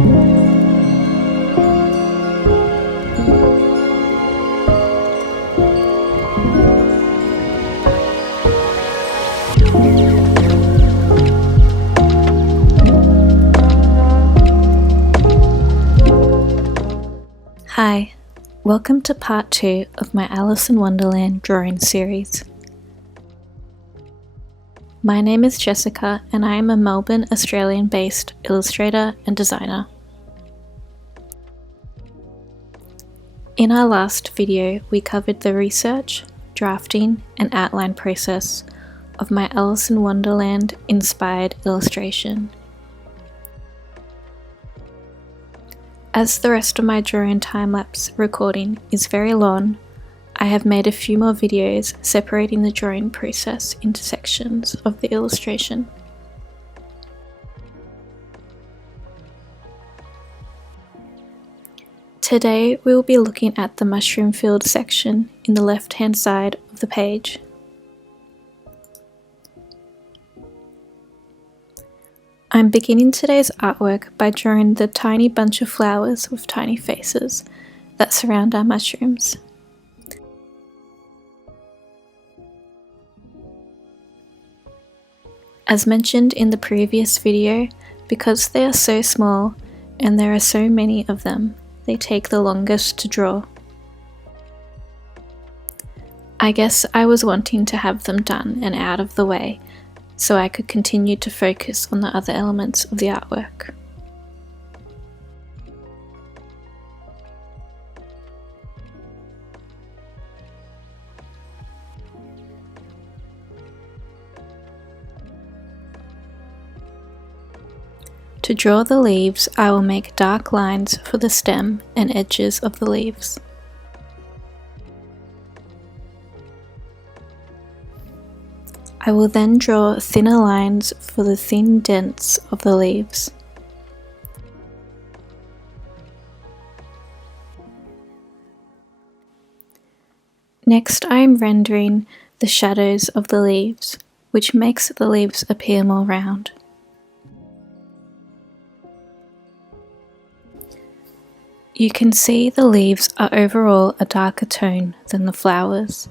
Hi, welcome to part 2 of my Alice in Wonderland drawing series. My name is Jessica and I am a Melbourne, Australian-based illustrator and designer. In our last video, we covered the research, drafting and outline process of my Alice in Wonderland inspired illustration. As the rest of my drawing time-lapse recording is very long, I have made a few more videos separating the drawing process into sections of the illustration. Today we will be looking at the mushroom field section in the left-hand side of the page. I'm beginning today's artwork by drawing the tiny bunch of flowers with tiny faces that surround our mushrooms. As mentioned in the previous video, because they are so small and there are so many of them, they take the longest to draw. I guess I was wanting to have them done and out of the way, so I could continue to focus on the other elements of the artwork. To draw the leaves, I will make dark lines for the stem and edges of the leaves. I will then draw thinner lines for the thin dents of the leaves. Next, I am rendering the shadows of the leaves, which makes the leaves appear more round. You can see the leaves are overall a darker tone than the flowers.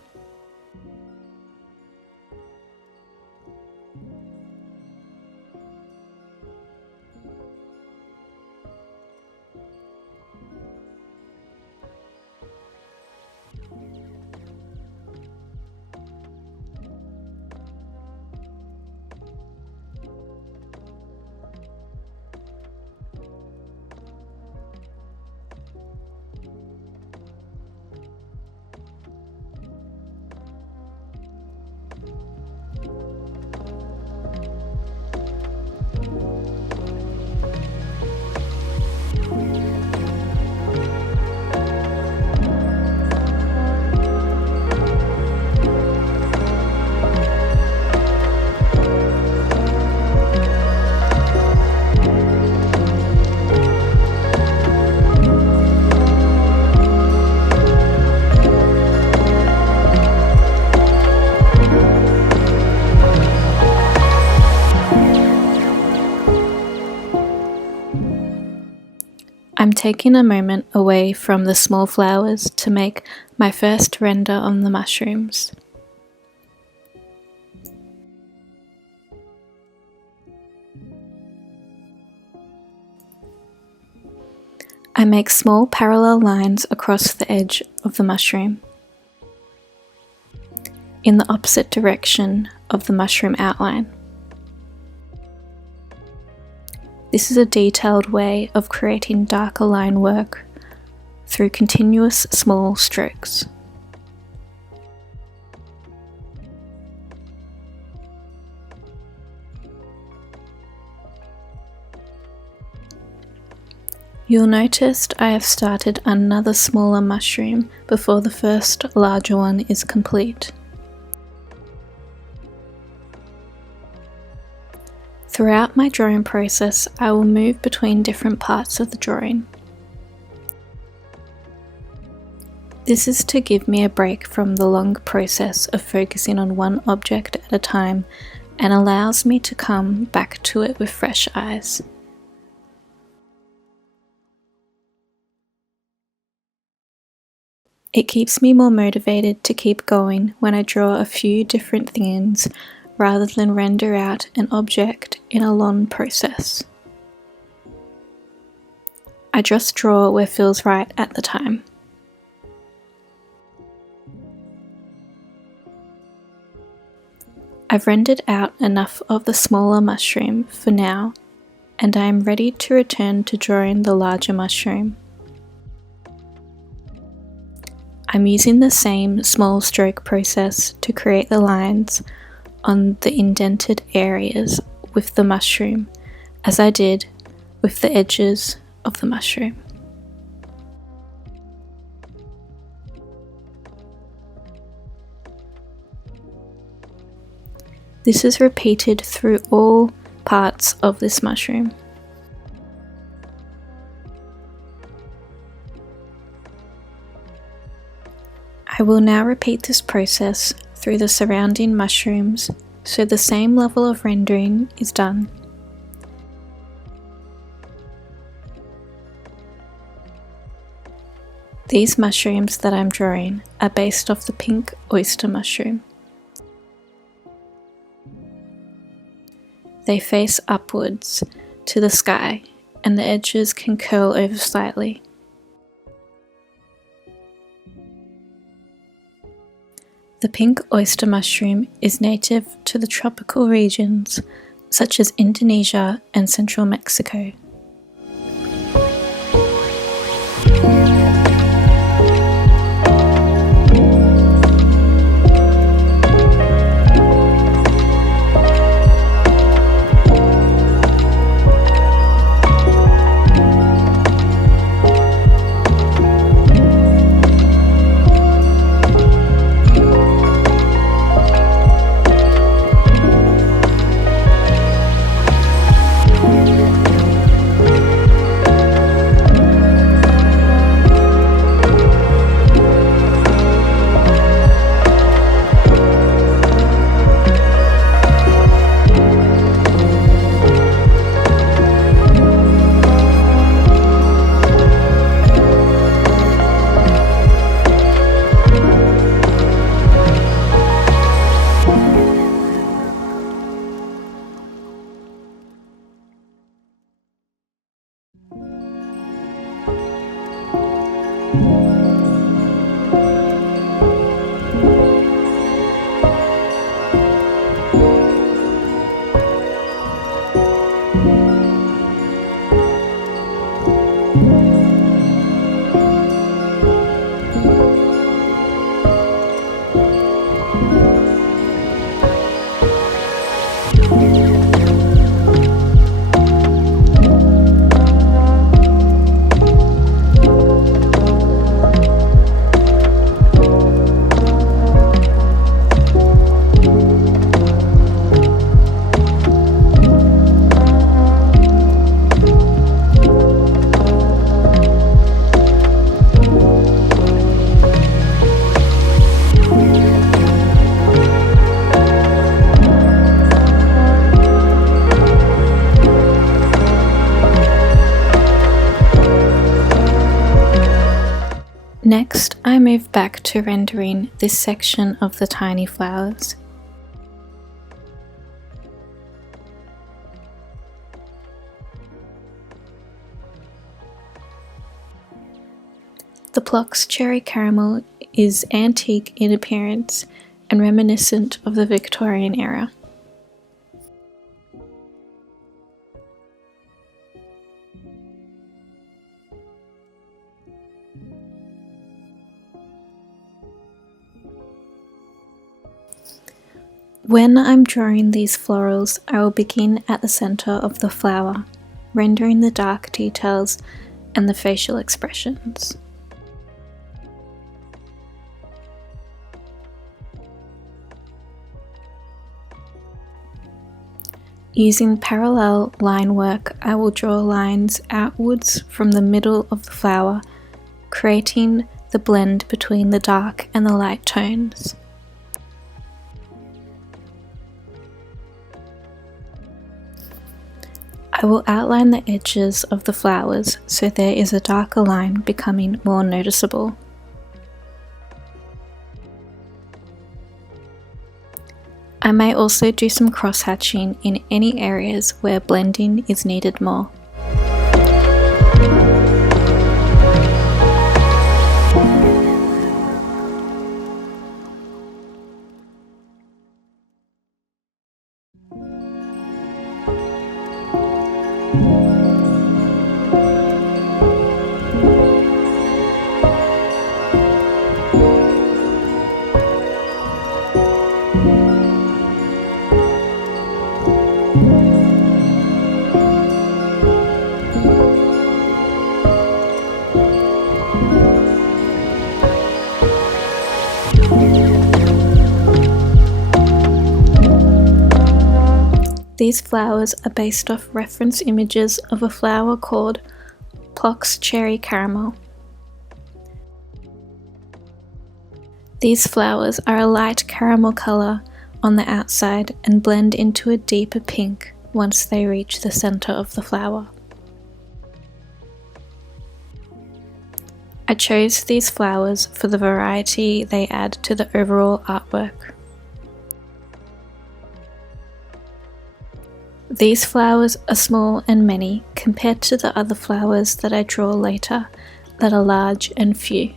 I'm taking a moment away from the small flowers to make my first render on the mushrooms. I make small parallel lines across the edge of the mushroom, in the opposite direction of the mushroom outline. This is a detailed way of creating darker line work through continuous small strokes. You'll notice I have started another smaller mushroom before the first larger one is complete. Throughout my drawing process, I will move between different parts of the drawing. This is to give me a break from the long process of focusing on one object at a time and allows me to come back to it with fresh eyes. It keeps me more motivated to keep going when I draw a few different things rather than render out an object in a long process. I just draw where feels right at the time. I've rendered out enough of the smaller mushroom for now, and I am ready to return to drawing the larger mushroom. I'm using the same small stroke process to create the lines on the indented areas with the mushroom as I did with the edges of the mushroom. This is repeated through all parts of this mushroom. I will now repeat this process through the surrounding mushrooms so the same level of rendering is done. These mushrooms that I'm drawing are based off the pink oyster mushroom. They face upwards to the sky and the edges can curl over slightly. The pink oyster mushroom is native to the tropical regions such as Indonesia and central Mexico. Next, I move back to rendering this section of the tiny flowers. The Plock's cherry caramel is antique in appearance and reminiscent of the Victorian era. When I'm drawing these florals, I will begin at the center of the flower, rendering the dark details and the facial expressions. Using parallel line work, I will draw lines outwards from the middle of the flower, creating the blend between the dark and the light tones. I will outline the edges of the flowers so there is a darker line becoming more noticeable. I may also do some cross-hatching in any areas where blending is needed more. These flowers are based off reference images of a flower called Plock's Cherry Caramel. These flowers are a light caramel colour on the outside and blend into a deeper pink once they reach the centre of the flower. I chose these flowers for the variety they add to the overall artwork. These flowers are small and many compared to the other flowers that I draw later that are large and few.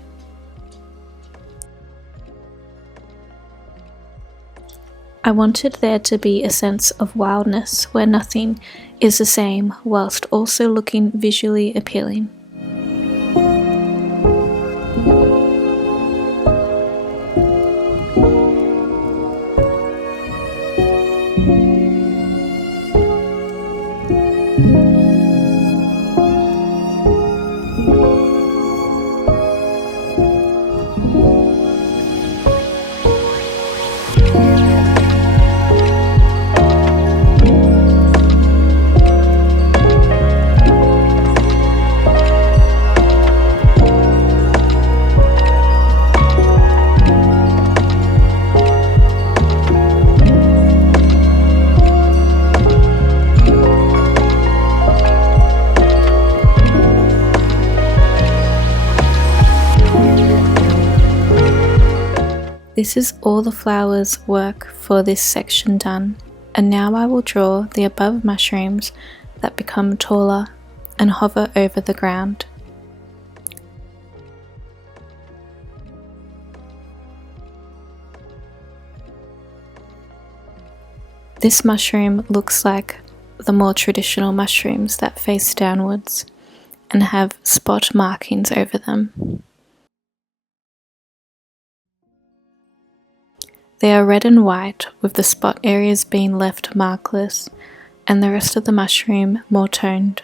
I wanted there to be a sense of wildness where nothing is the same whilst also looking visually appealing. This is all the flowers work for this section done, and now I will draw the above mushrooms that become taller and hover over the ground. This mushroom looks like the more traditional mushrooms that face downwards and have spot markings over them. They are red and white, with the spot areas being left markless and the rest of the mushroom more toned.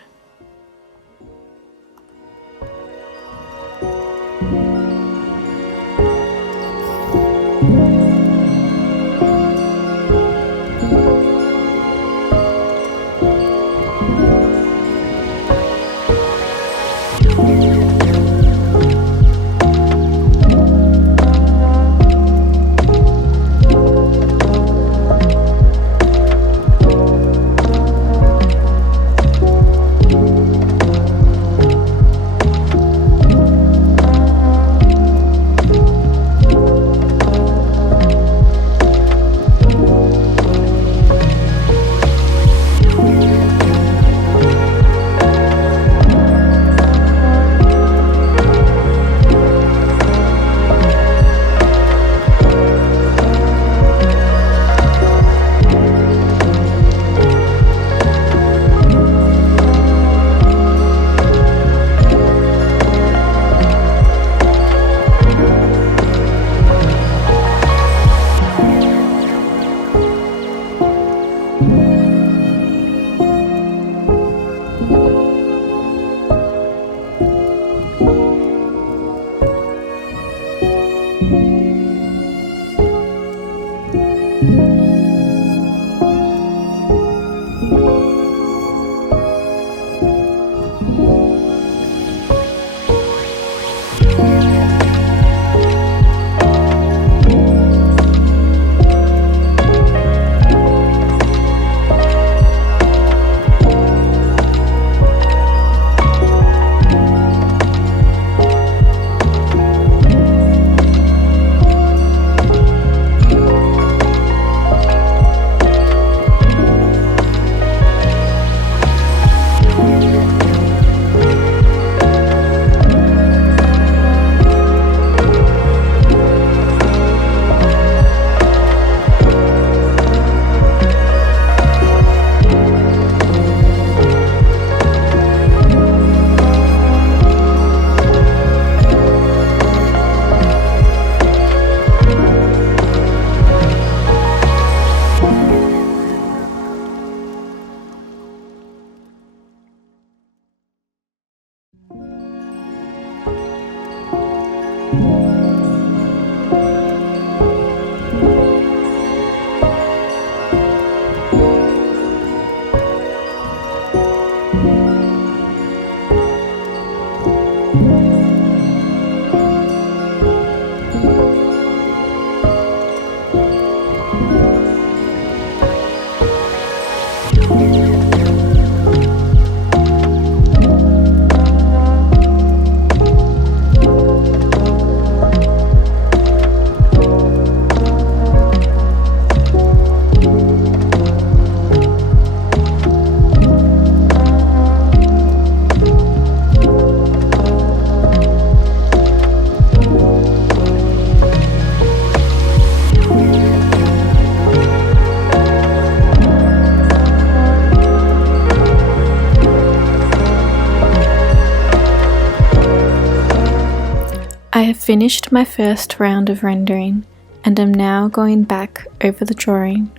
I have finished my first round of rendering and am now going back over the drawing,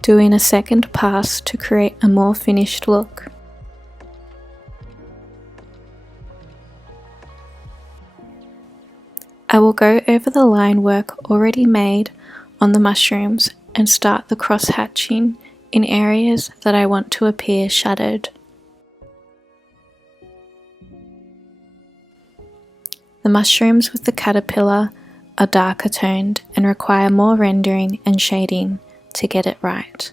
doing a second pass to create a more finished look. I will go over the line work already made on the mushrooms and start the cross hatching in areas that I want to appear shadowed. The mushrooms with the caterpillar are darker toned and require more rendering and shading to get it right.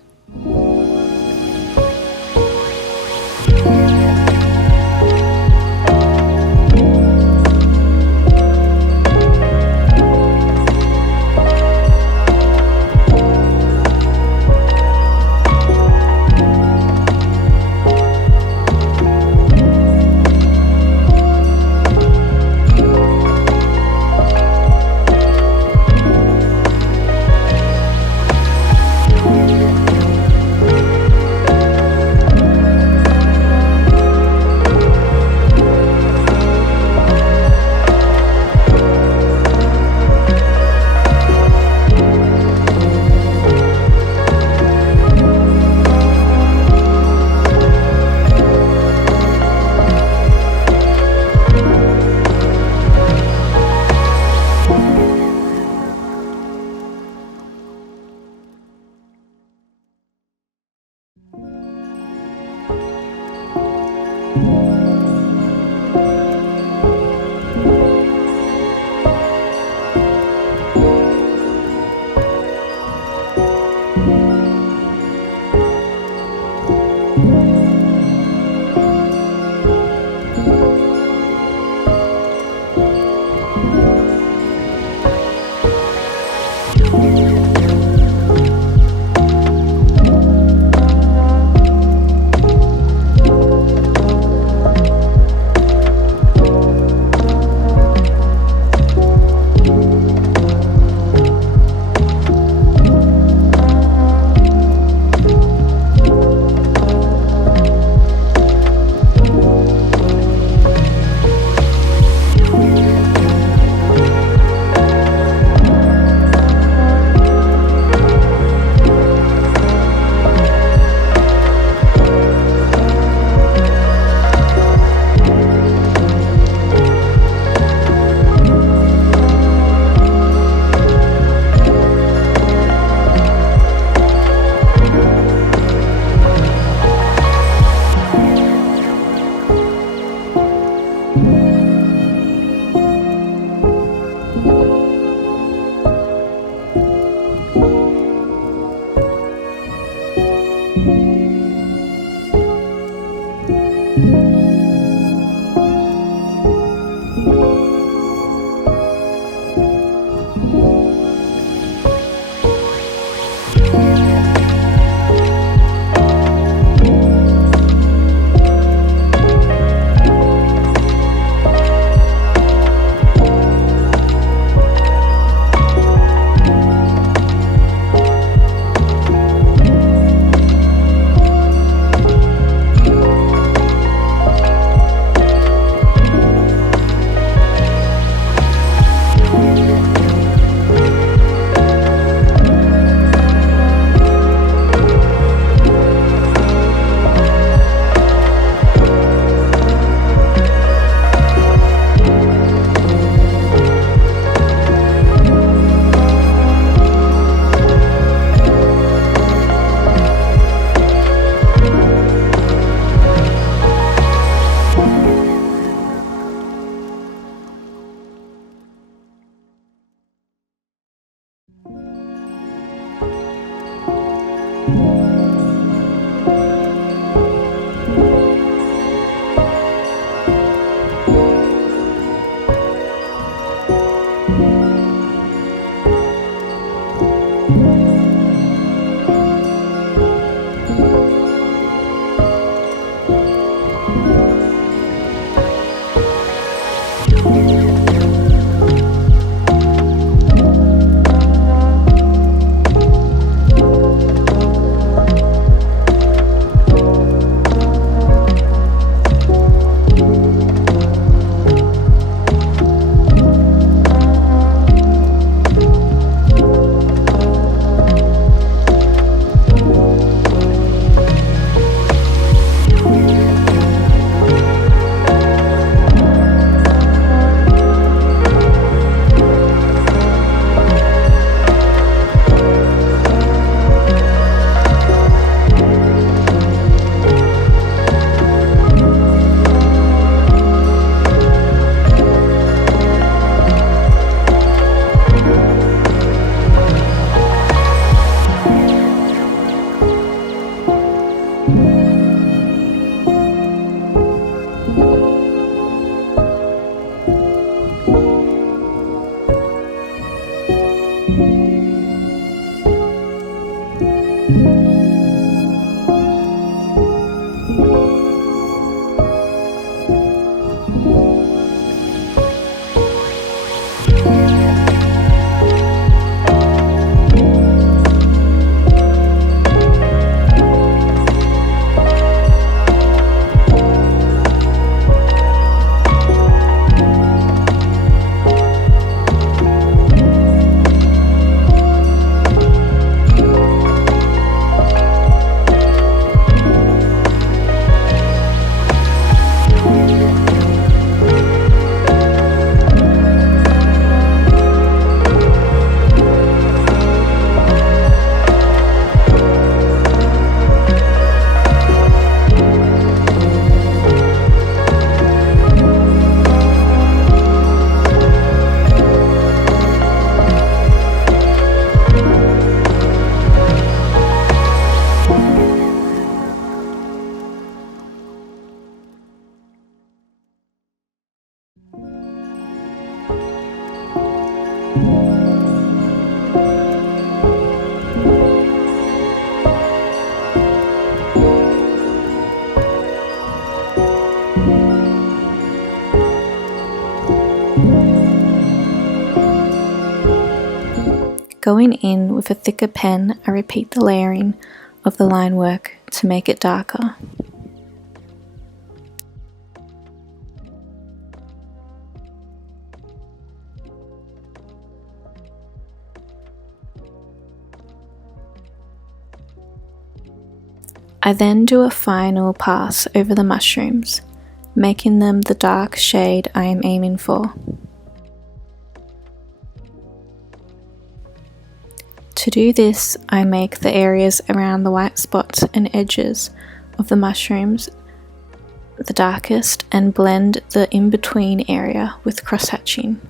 Going in with a thicker pen, I repeat the layering of the line work to make it darker. I then do a final pass over the mushrooms, making them the dark shade I am aiming for. To do this, I make the areas around the white spots and edges of the mushrooms the darkest and blend the in-between area with cross-hatching.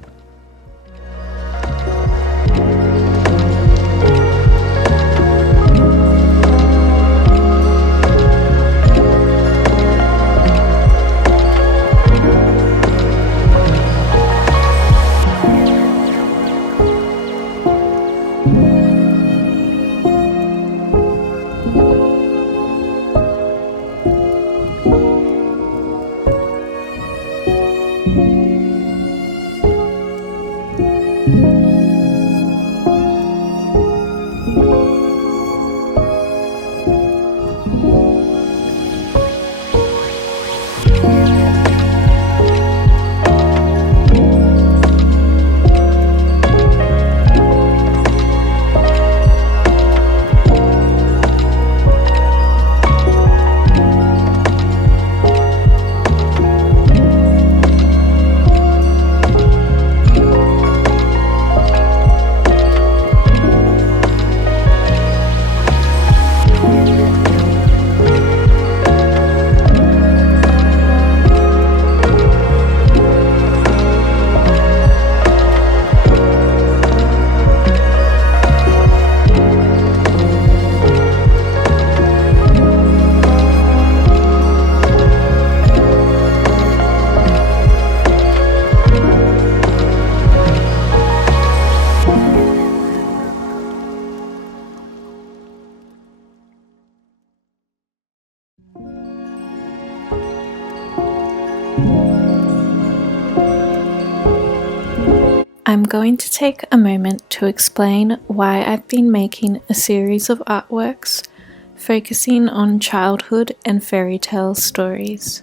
I'm going to take a moment to explain why I've been making a series of artworks focusing on childhood and fairy tale stories.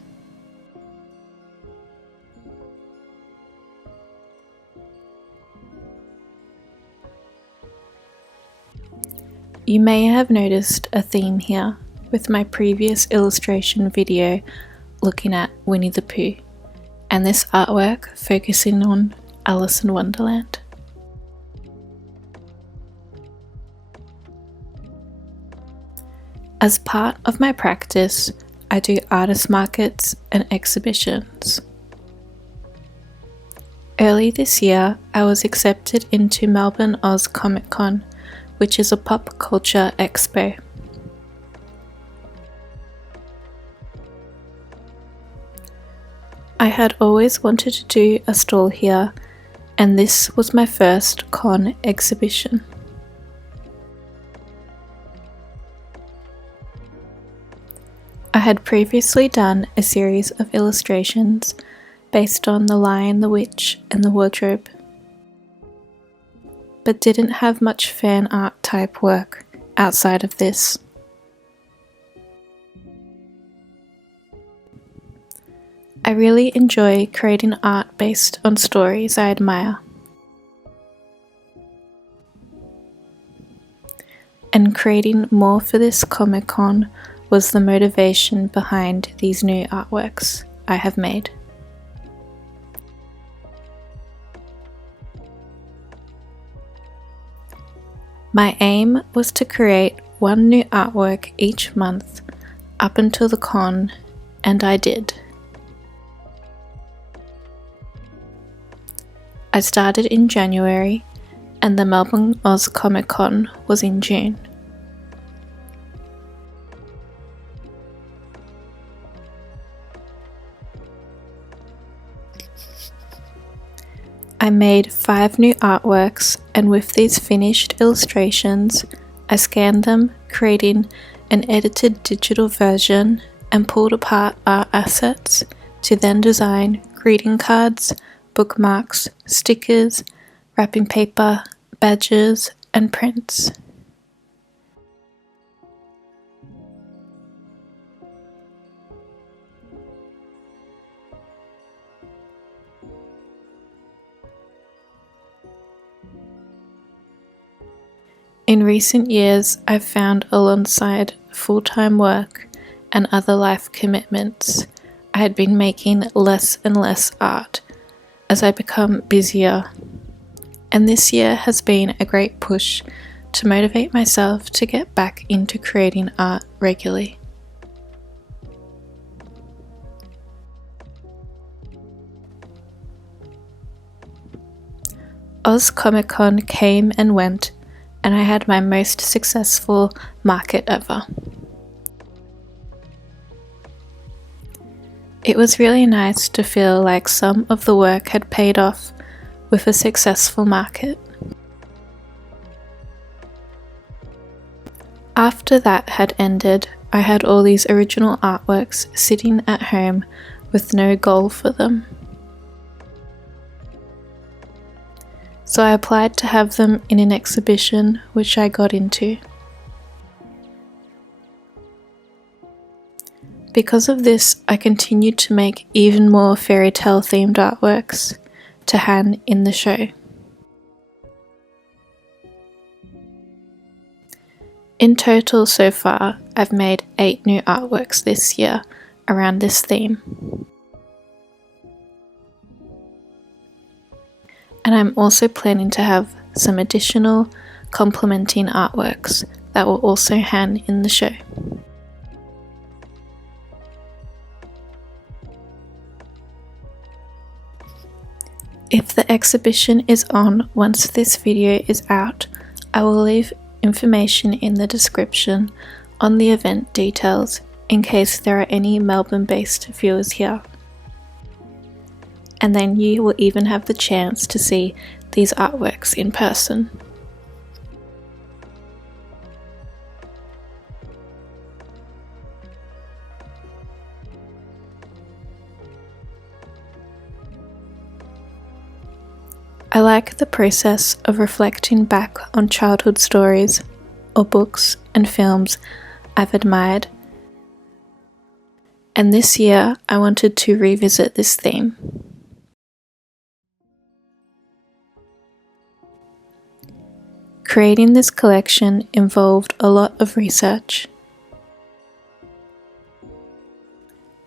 You may have noticed a theme here with my previous illustration video looking at Winnie the Pooh, and this artwork focusing on Alice in Wonderland. As part of my practice, I do artist markets and exhibitions. Early this year, I was accepted into Melbourne Oz Comic Con, which is a pop culture expo. I had always wanted to do a stall here, and this was my first con exhibition. I had previously done a series of illustrations based on The Lion, the Witch and the Wardrobe, but didn't have much fan art type work outside of this. I really enjoy creating art based on stories I admire. And creating more for this Comic-Con was the motivation behind these new artworks I have made. My aim was to create one new artwork each month up until the con, and I did. I started in January and the Melbourne Oz Comic Con was in June. I made 5 new artworks, and with these finished illustrations, I scanned them, creating an edited digital version, and pulled apart art assets to then design greeting cards, bookmarks, stickers, wrapping paper, badges, and prints. In recent years, I've found alongside full-time work and other life commitments, I had been making less and less art as I become busier, and this year has been a great push to motivate myself to get back into creating art regularly. Oz Comic Con came and went, and I had my most successful market ever. It was really nice to feel like some of the work had paid off with a successful market. After that had ended, I had all these original artworks sitting at home with no goal for them. So I applied to have them in an exhibition, which I got into. Because of this, I continued to make even more fairy tale themed artworks to hand in the show. In total so far, I've made 8 new artworks this year around this theme. And I'm also planning to have some additional complementing artworks that will also hang in the show. If the exhibition is on once this video is out, I will leave information in the description on the event details in case there are any Melbourne-based viewers here. And then you will even have the chance to see these artworks in person. I like the process of reflecting back on childhood stories or books and films I've admired, and this year I wanted to revisit this theme. Creating this collection involved a lot of research.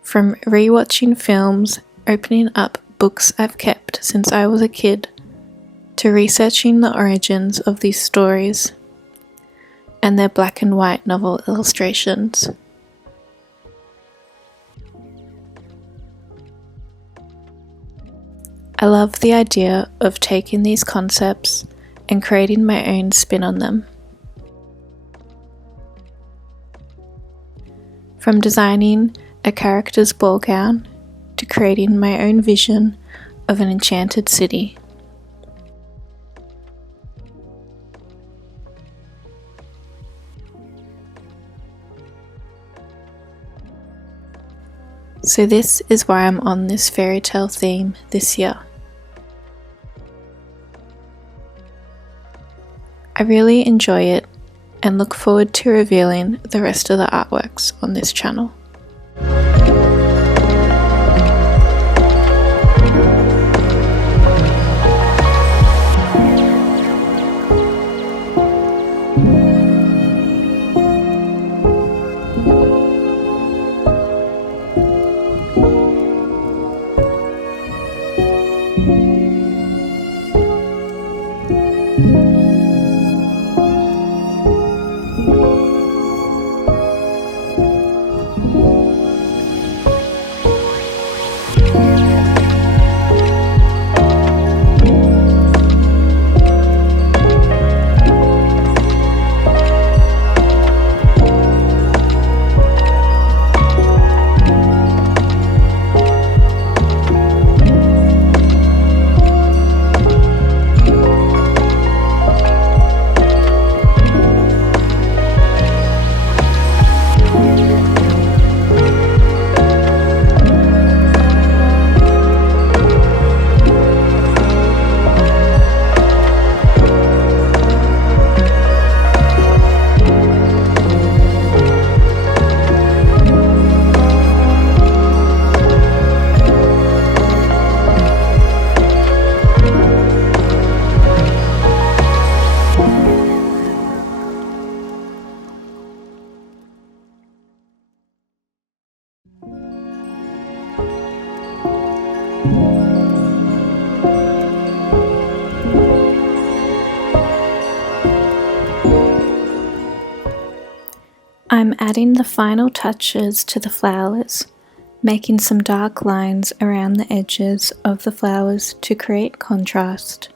From rewatching films, opening up books I've kept since I was a kid, to researching the origins of these stories and their black and white novel illustrations. I love the idea of taking these concepts and creating my own spin on them. From designing a character's ball gown to creating my own vision of an enchanted city. So this is why I'm on this fairy tale theme this year. I really enjoy it and look forward to revealing the rest of the artworks on this channel. I'm adding the final touches to the flowers, making some dark lines around the edges of the flowers to create contrast.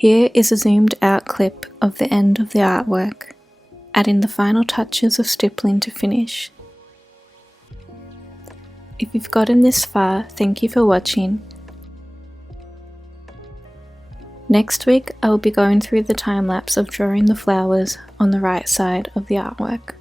Here is a zoomed out clip of the end of the artwork, adding the final touches of stippling to finish. If you've gotten this far, thank you for watching. Next week I will be going through the time lapse of drawing the flowers on the right side of the artwork.